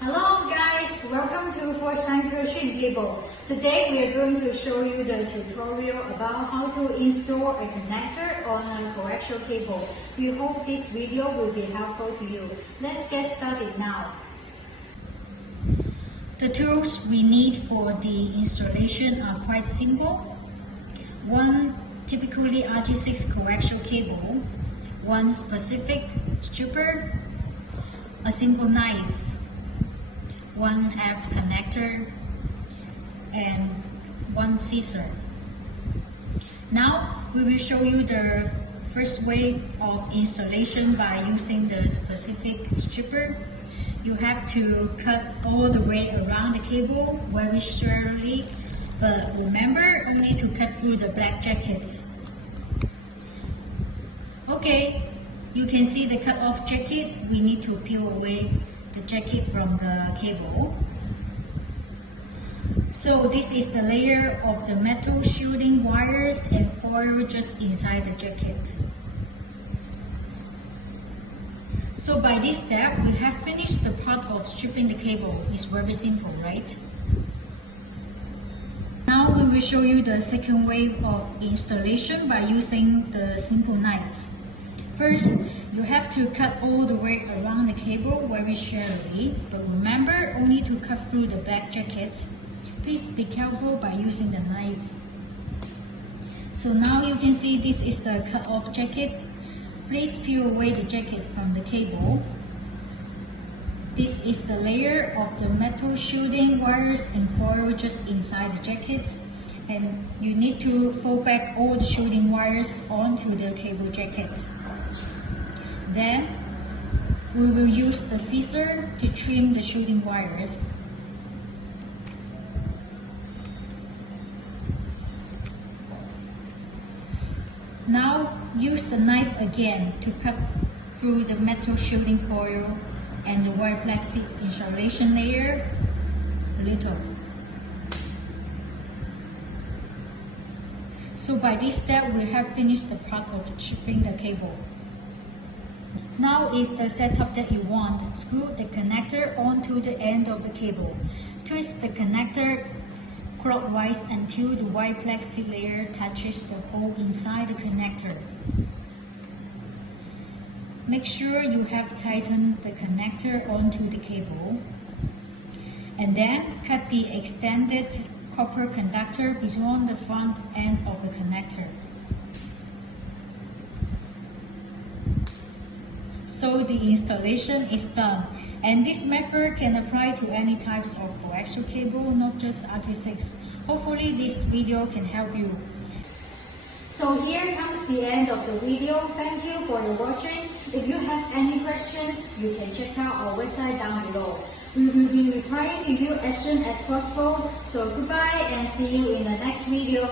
Hello guys, welcome to Foshan Kexun cable. Today we are going to show you the tutorial about how to install a connector on a coaxial cable. We hope this video will be helpful to you. Let's get started now. The tools we need for the installation are quite simple. One typically RG6 coaxial cable, one specific stripper, a simple knife, one F connector, and one scissor. Now we will show you the first way of installation by using the specific stripper. You have to cut all the way around the cable very slowly, but remember only to cut through the black jackets. Okay, you can see the cut off jacket. We need to peel away the jacket from the cable. So this is the layer of the metal shielding wires and foil just inside the jacket. So by this step, we have finished the part of stripping the cable. It's very simple, right? Now we will show you the second wave of installation by using the simple knife. First, you have to cut all the way around the cable very slowly, but remember only to cut through the black jacket. Please be careful by using the knife. So now you can see this is the cut off jacket. Please peel away the jacket from the cable. This is the layer of the metal shielding wires and foil just inside the jacket. And you need to fold back all the shielding wires onto the cable jacket. Then, we will use the scissor to trim the shielding wires. Now, use the knife again to cut through the metal shielding foil and the white plastic insulation layer a little. So by this step, we have finished the part of stripping the cable. Now is the setup that you want. Screw the connector onto the end of the cable. Twist the connector clockwise until the white plastic layer touches the hole inside the connector. Make sure you have tightened the connector onto the cable. And then cut the extended copper conductor beyond the front end of the connector. So the installation is done, and this method can apply to any types of coaxial cable, not just RG6. Hopefully this video can help you. So here comes the end of the video. Thank you for watching. If you have any questions, you can check out our website down below. We will be replying to you as soon as possible. So goodbye and see you in the next video.